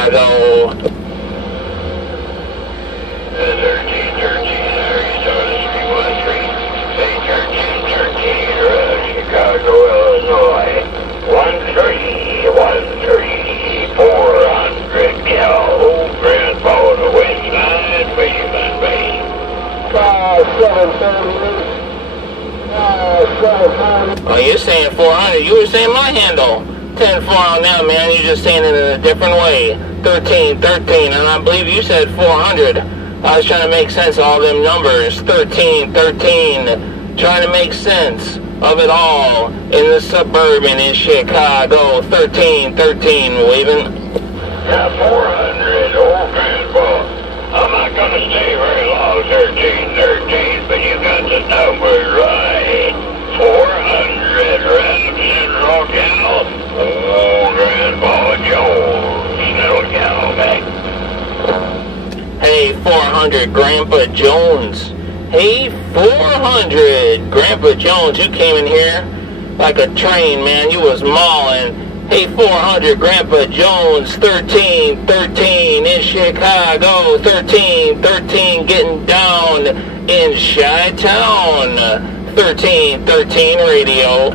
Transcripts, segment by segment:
Chicago. 1313, Chicago, Illinois. 400 gal, Grandpa to west side, Baseman Bay. 5738. Oh, you're saying 400. You were saying my handle. 10-4 on that, man. You're just saying it in a different way. 1313, and I believe you said 400. I was trying to make sense of all them numbers. 1313. Trying to make sense of it all in the suburban in Chicago. 1313, waving. Yeah, 400, old Grandpa. I'm not going to stay very long, 1313, but you got the numbers right. 400, random central gal, old Grandpa Jones, little gal back. Hey, 400, Grandpa Jones. Hey, 400, Grandpa Jones, you came in here like a train, man. You was mauling. Hey, 400, Grandpa Jones, 1313 in Chicago, 1313 getting down in Chi-Town, 1313 radio.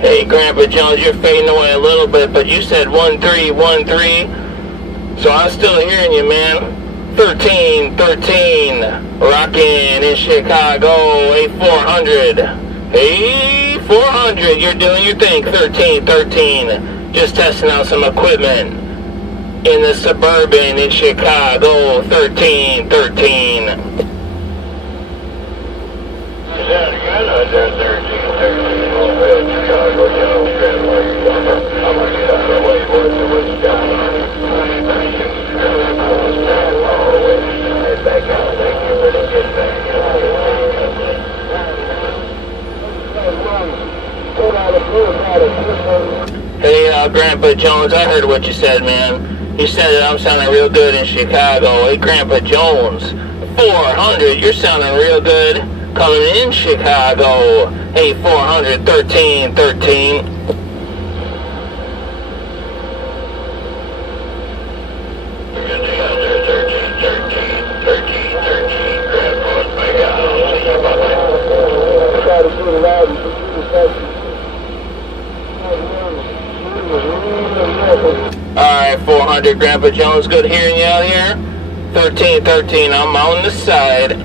Hey, Grandpa Jones, you're fading away a little bit, but you said 1313, so I'm still hearing you, man. 1313, rocking in Chicago, hey, 400. Hey, 400, you're doing your thing, 1313. Just testing out some equipment in the suburban in Chicago, 1313. Hey, Grandpa Jones, I heard what you said, man. You said that I'm sounding real good in Chicago. Hey, Grandpa Jones, 400, you're sounding real good coming in Chicago. Hey, 400, 1313. Alright, 400, Grandpa Jones, good hearing you out here. 1313, I'm on the side.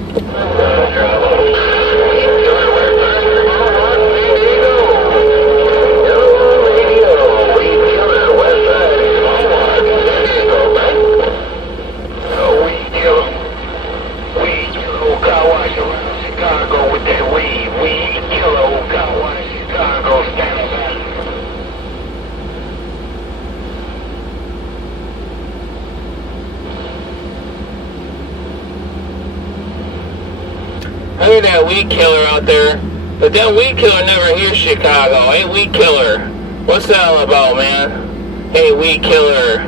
I hear that Weedkiller out there, but that Weedkiller never hears Chicago. Hey, Weedkiller, what's that all about, man? Hey, Weedkiller,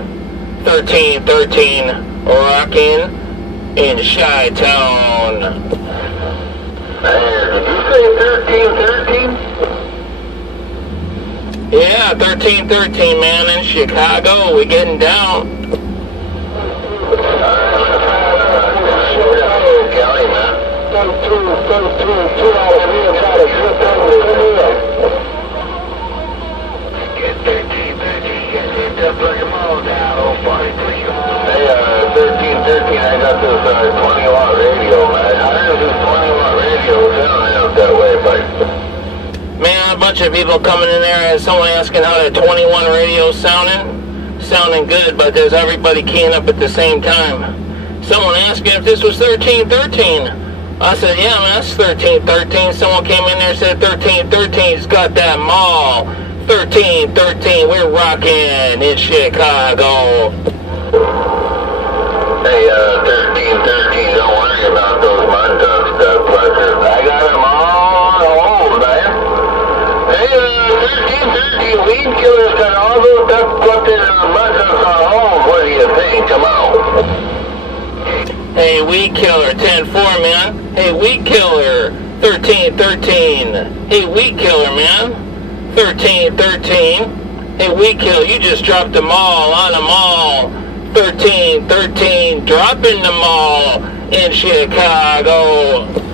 1313, rockin' in Chi-Town. Hey, did you say 1313? Yeah, 1313, man, in Chicago. We getting down. Kelly, man. 2 out of 3 try to slip over the hill. Get 1313, get hit up like a mall down, old 43. Hey, 1313, I got this 20-watt radio, man. I heard this 20-watt radio sounding out that way, but... Man, a bunch of people coming in there and someone asking how that 21 radio sounding good, but there's everybody keying up at the same time. Someone asked me if this was 1313. I said, yeah, man, that's 1313. Someone came in there and said 1313's got that mall. 1313, we're rocking in Chicago. Hey, 1313, don't worry about those mud ducks, Buster. I got them all Hey, Weedkiller's got all those duck clutches and buttons on home. What do you think? Come on. Hey, Weedkiller, 10-4, man. Hey, Weedkiller, 13-13. Hey, Weedkiller, man, 13-13. Hey, Weedkiller, you just dropped the mall on the mall. 13-13, dropping the mall in Chicago.